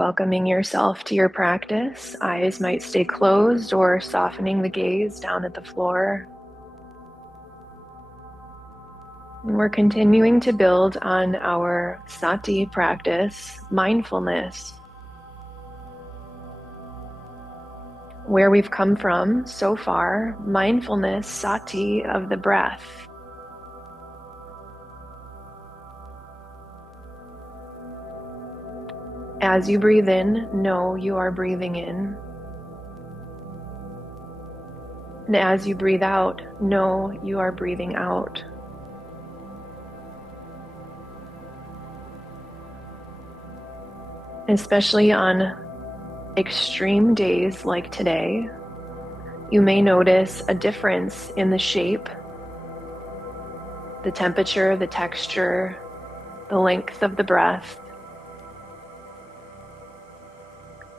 Welcoming yourself to your practice. Eyes might stay closed or softening the gaze down at the floor. And we're continuing to build on our sati practice, mindfulness. Where we've come from so far, mindfulness, sati, of the breath. As you breathe in, know you are breathing in. And as you breathe out, know you are breathing out. Especially on extreme days like today, you may notice a difference in the shape, the temperature, the texture, the length of the breath.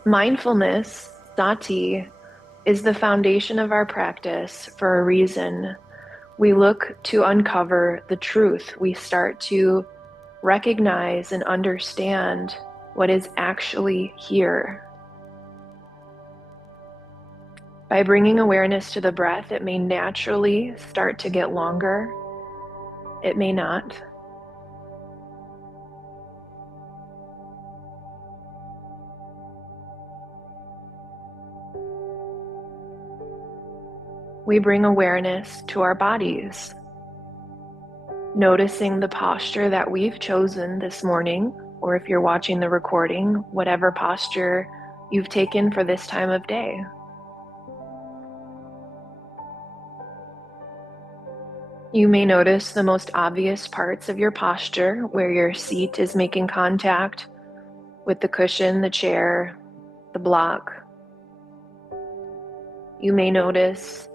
Mindfulness, sati, is the foundation of our practice for a reason. We look to uncover the truth. We start to recognize and understand what is actually here. By bringing awareness to the breath, it may naturally start to get longer. It may not. We bring awareness to our bodies, noticing the posture that we've chosen this morning, or if you're watching the recording, whatever posture you've taken for this time of day. You may notice the most obvious parts of your posture, where your seat is making contact with the cushion, the chair, the block. You may notice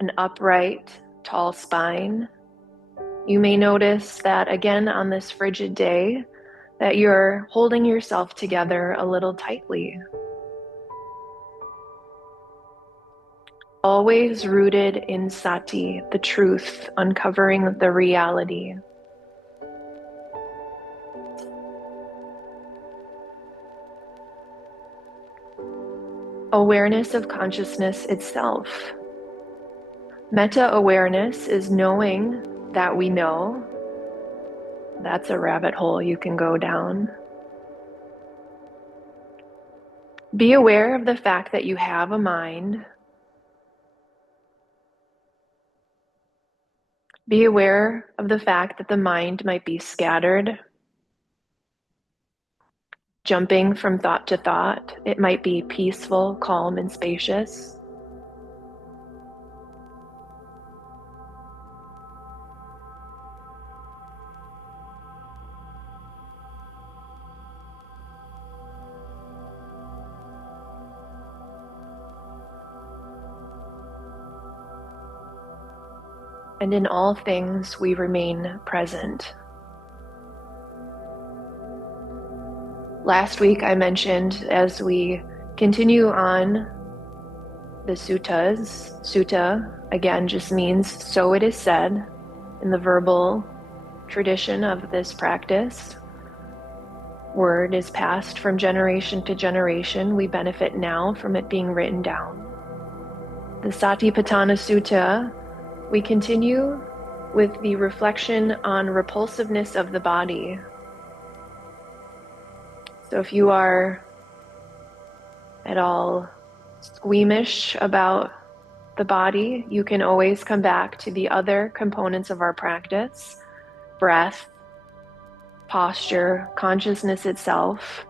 an upright, tall spine. You may notice that again on this frigid day, that you're holding yourself together a little tightly. Always rooted in sati, the truth, uncovering the reality. Awareness of consciousness itself. Metta awareness is knowing that we know. That's a rabbit hole you can go down. Be aware of the fact that you have a mind. Be aware of the fact that the mind might be scattered, jumping from thought to thought. It might be peaceful, calm, and spacious. And in all things, we remain present. Last week I mentioned, as we continue on the suttas, sutta again just means so it is said in the verbal tradition of this practice. Word is passed from generation to generation. We benefit now from it being written down. The Satipaṭṭhāna Sutta, we continue with the reflection on repulsiveness of the body. So if you are at all squeamish about the body, you can always come back to the other components of our practice: breath, posture, consciousness itself.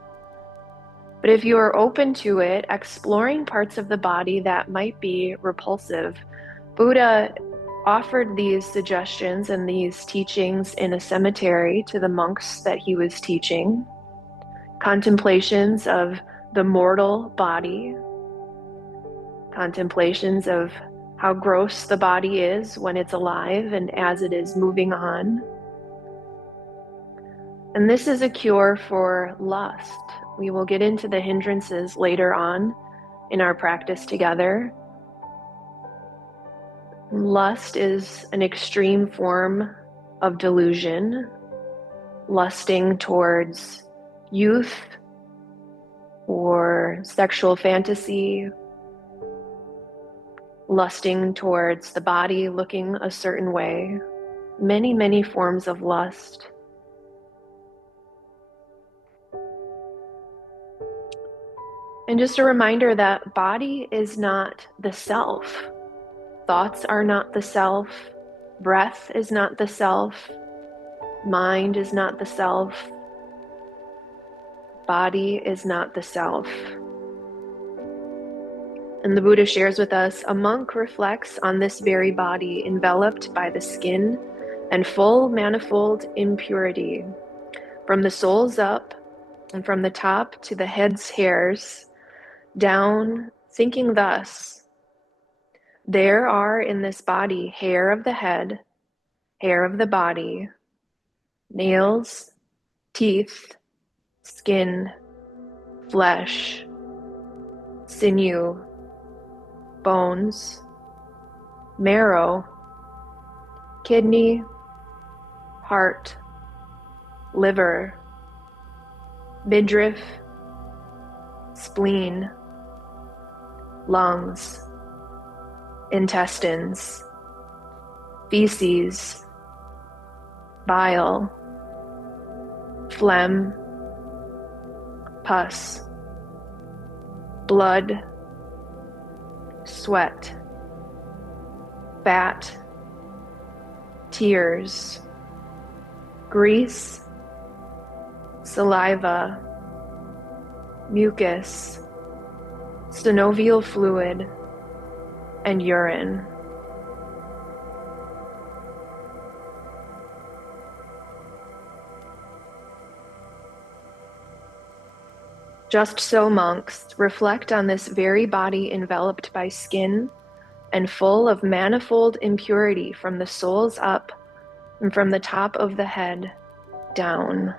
But if you are open to it, exploring parts of the body that might be repulsive, Buddha offered these suggestions and these teachings in a cemetery to the monks that he was teaching. Contemplations of the mortal body, contemplations of how gross the body is when it's alive and as it is moving on. And this is a cure for lust. We will get into the hindrances later on in our practice together. Lust is an extreme form of delusion, lusting towards youth, or sexual fantasy, lusting towards the body looking a certain way, many, many forms of lust. And just a reminder that body is not the self. Thoughts are not the self. Breath is not the self. Mind is not the self. Body is not the self. And the Buddha shares with us, a monk reflects on this very body enveloped by the skin and full manifold impurity, from the soles up and from the top to the head's hairs down, thinking thus: there are in this body hair of the head, hair of the body, nails, teeth, skin, flesh, sinew, bones, marrow, kidney, heart, liver, midriff, spleen, lungs, intestines, feces, bile, phlegm, pus, blood, sweat, fat, tears, grease, saliva, mucus, synovial fluid, and urine. Just so, monks, reflect on this very body enveloped by skin and full of manifold impurity from the soles up and from the top of the head down.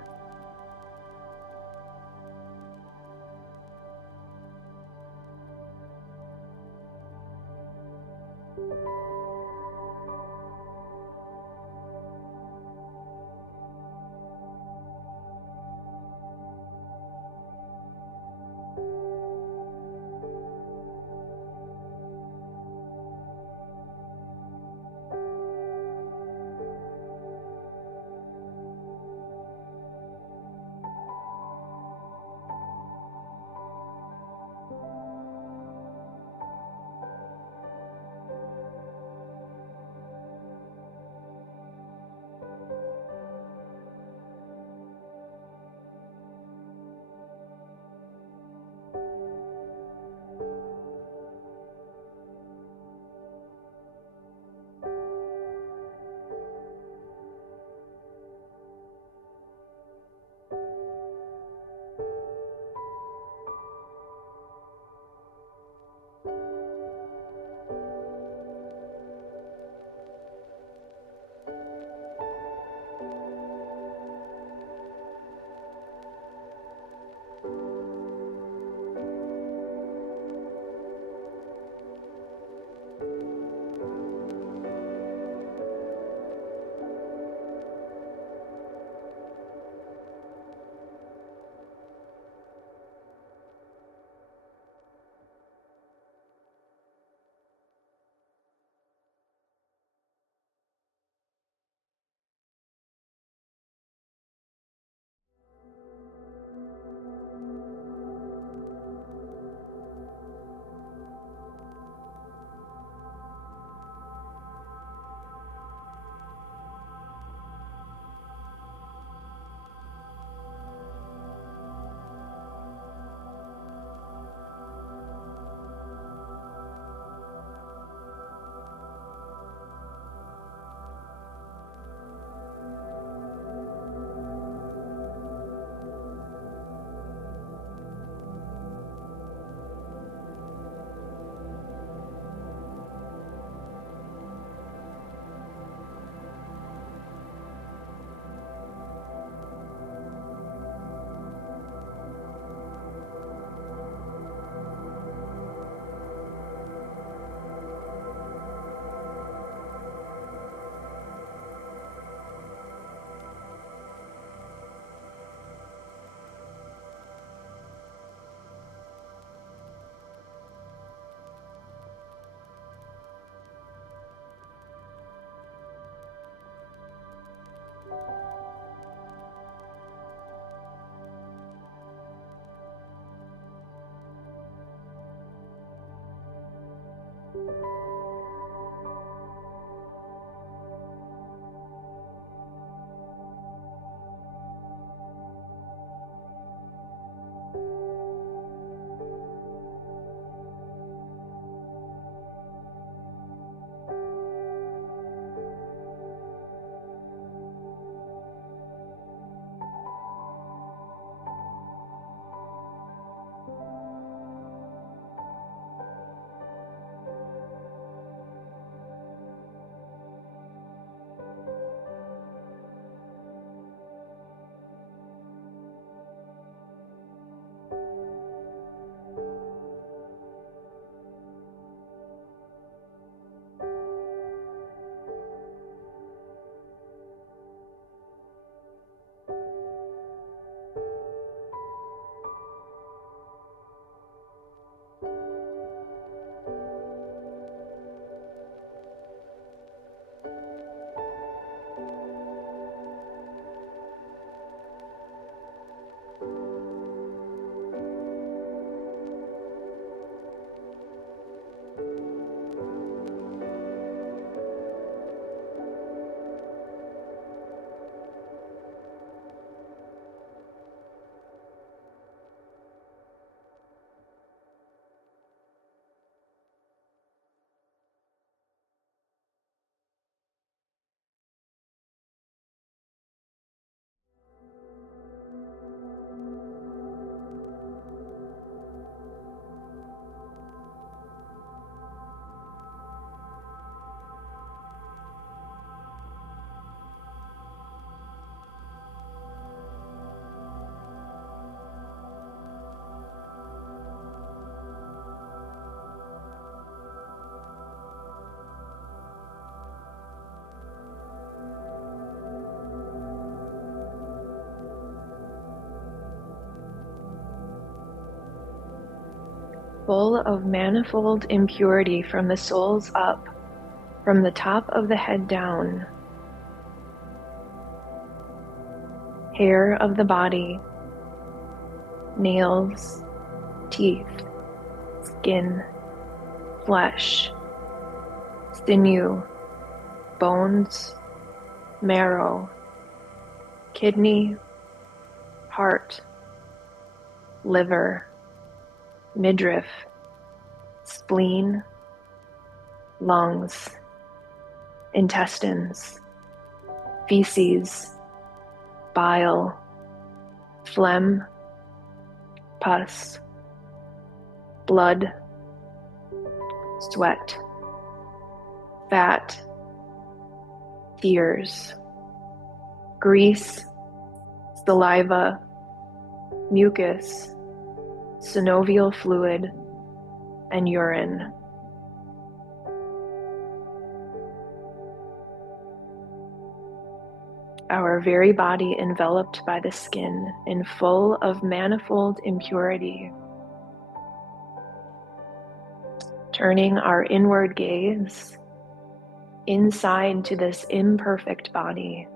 full of manifold impurity from the soles up, from the top of the head down, hair of the body, nails, teeth, skin, flesh, sinew, bones, marrow, kidney, heart, liver, midriff, spleen, lungs, intestines, feces, bile, phlegm, pus, blood, sweat, fat, tears, grease, saliva, mucus, synovial fluid, and urine. Our very body enveloped by the skin and full of manifold impurity. Turning our inward gaze inside to this imperfect body.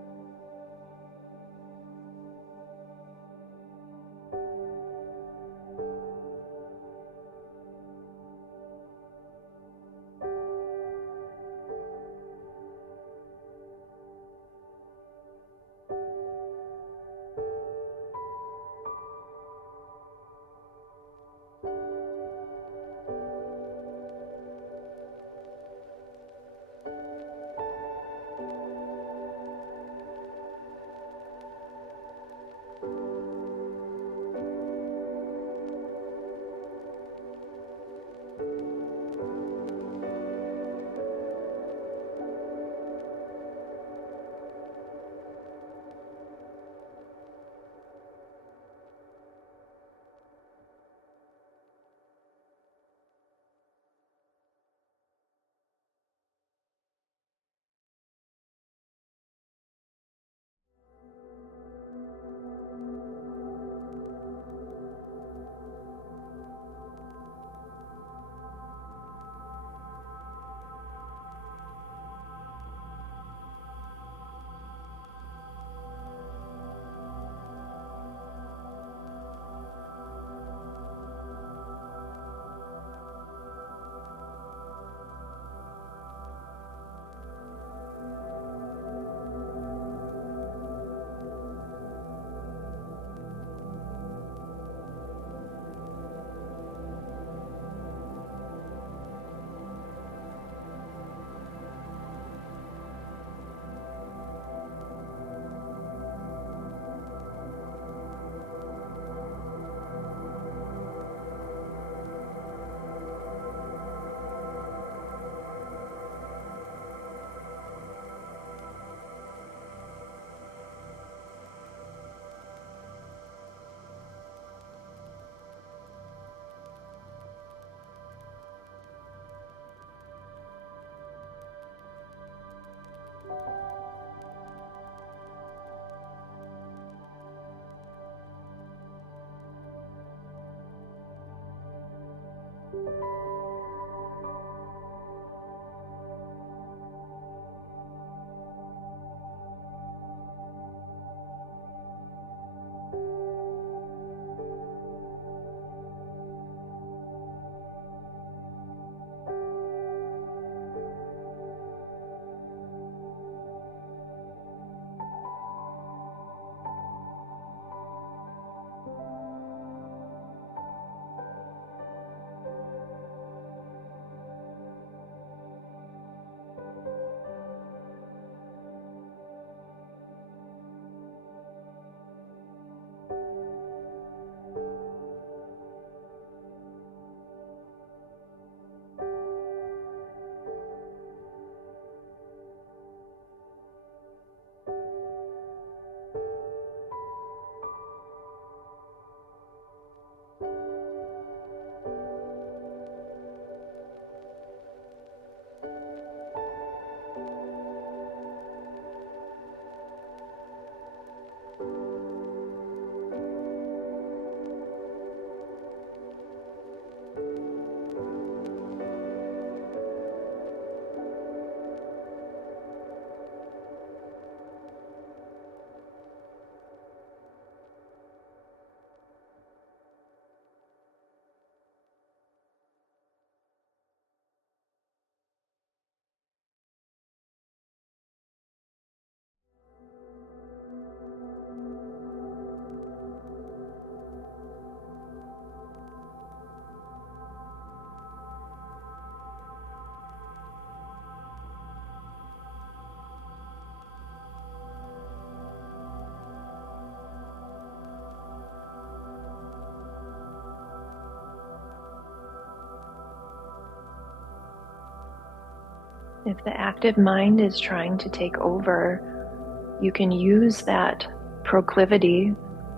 If the active mind is trying to take over, you can use that proclivity,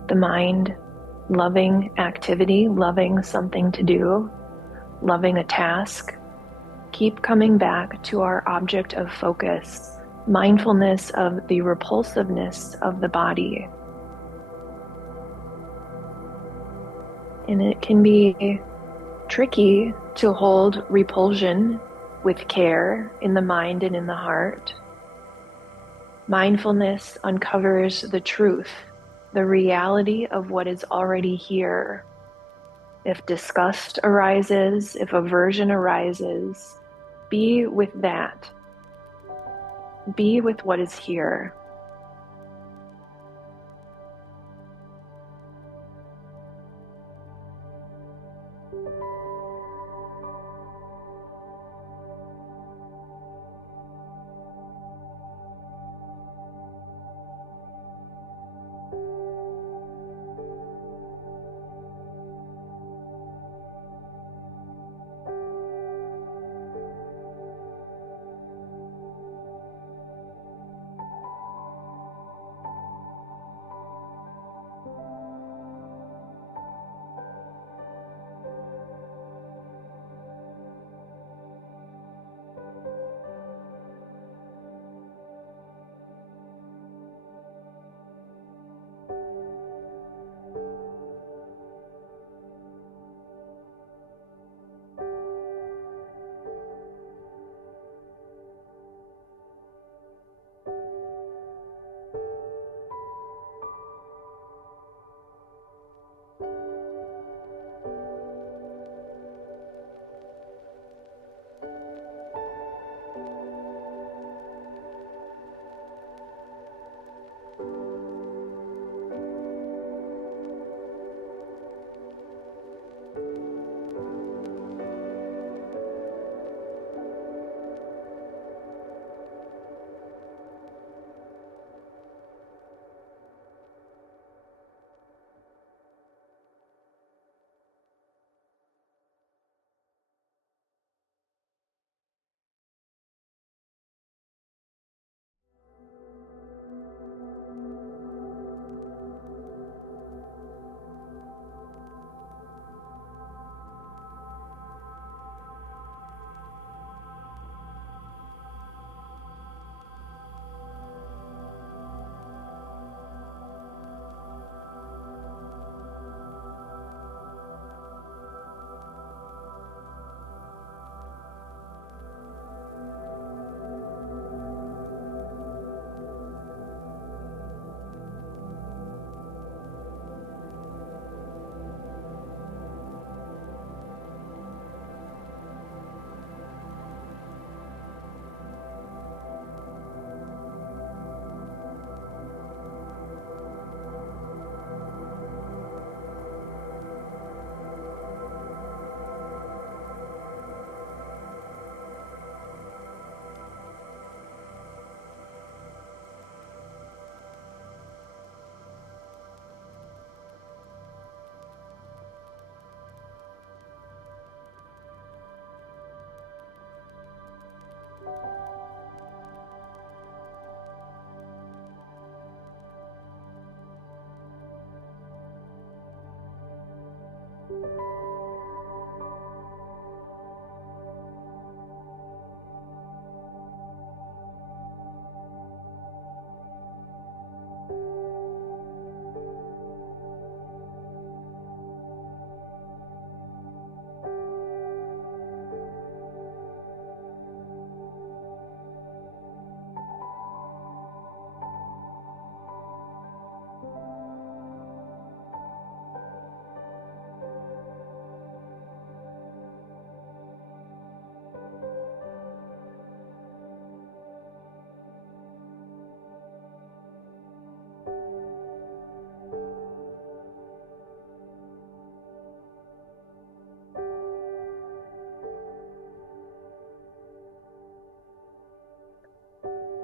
the mind loving activity, loving something to do, loving a task. Keep coming back to our object of focus, mindfulness of the repulsiveness of the body. And it can be tricky to hold repulsion with care in the mind and in the heart. Mindfulness uncovers the truth, the reality of what is already here. If disgust arises, if aversion arises, be with that. Be with what is here.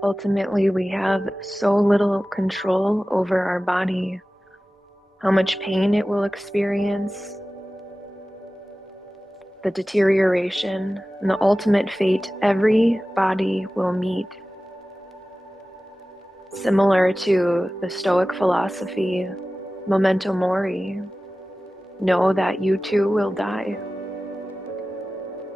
Ultimately, we have so little control over our body, how much pain it will experience, the deterioration, and the ultimate fate every body will meet. Similar to the Stoic philosophy, memento mori, know that you too will die.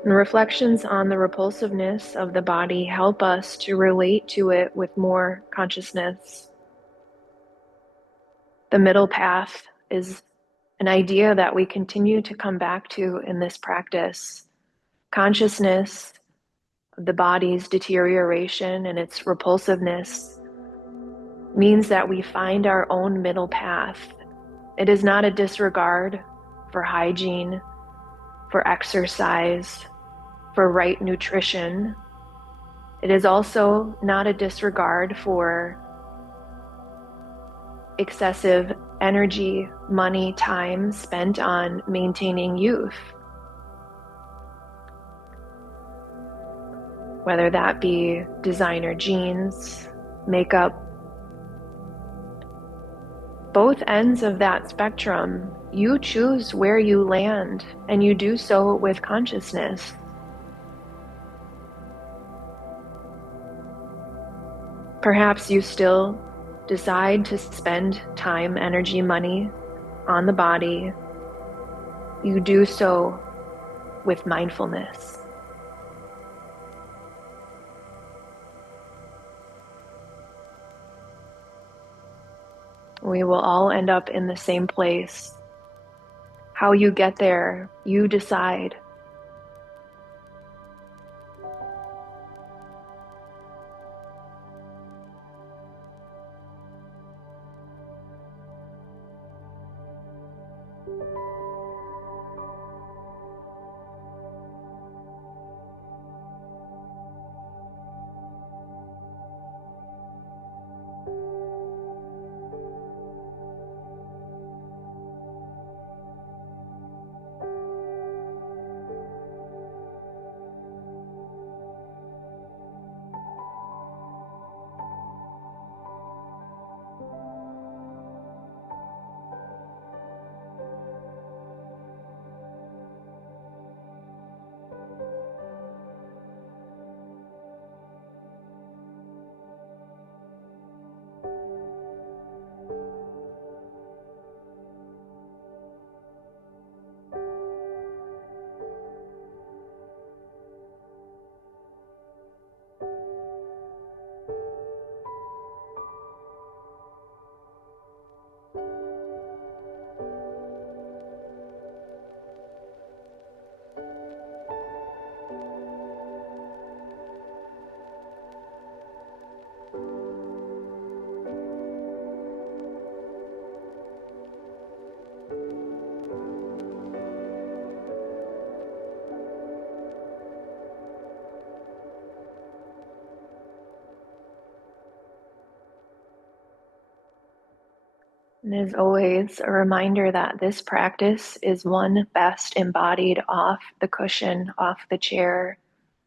And reflections on the repulsiveness of the body help us to relate to it with more consciousness. The middle path is an idea that we continue to come back to in this practice. Consciousness of the body's deterioration and its repulsiveness means that we find our own middle path. It is not a disregard for hygiene, for exercise, for right nutrition. It is also not a disregard for excessive energy, money, time spent on maintaining youth. Whether that be designer jeans, makeup, both ends of that spectrum, you choose where you land, and you do so with consciousness. Perhaps you still decide to spend time, energy, money on the body. You do so with mindfulness. We will all end up in the same place. How you get there, you decide. And as always, a reminder that this practice is one best embodied off the cushion, off the chair,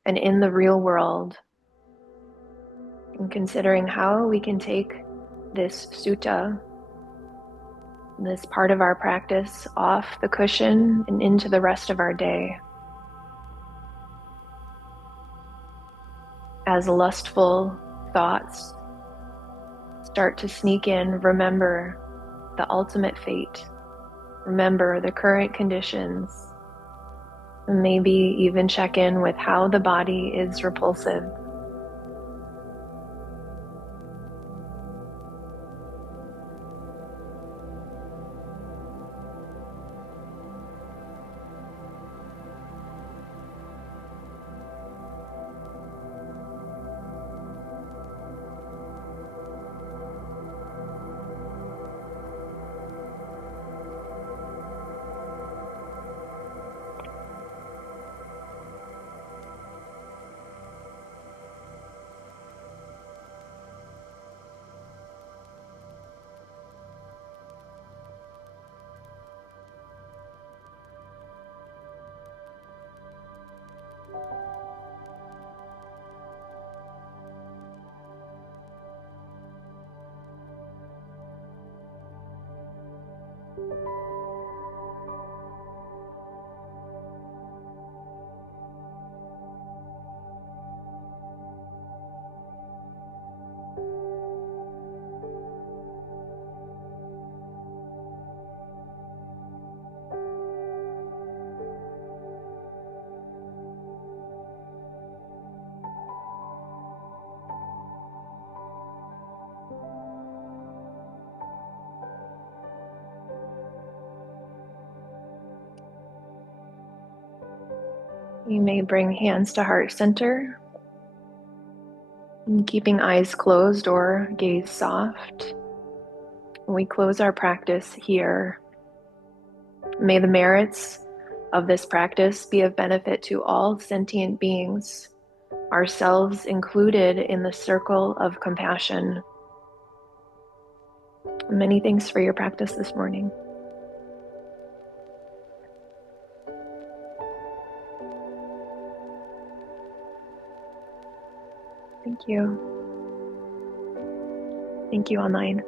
and in the real world. And considering how we can take this sutta, this part of our practice, off the cushion and into the rest of our day. As lustful thoughts start to sneak in, remember the ultimate fate. Remember the current conditions, and maybe even check in with how the body is repulsive. You may bring hands to heart center, and keeping eyes closed or gaze soft. When we close our practice here, may the merits of this practice be of benefit to all sentient beings, ourselves included in the circle of compassion. Many thanks for your practice this morning. Thank you. Thank you online.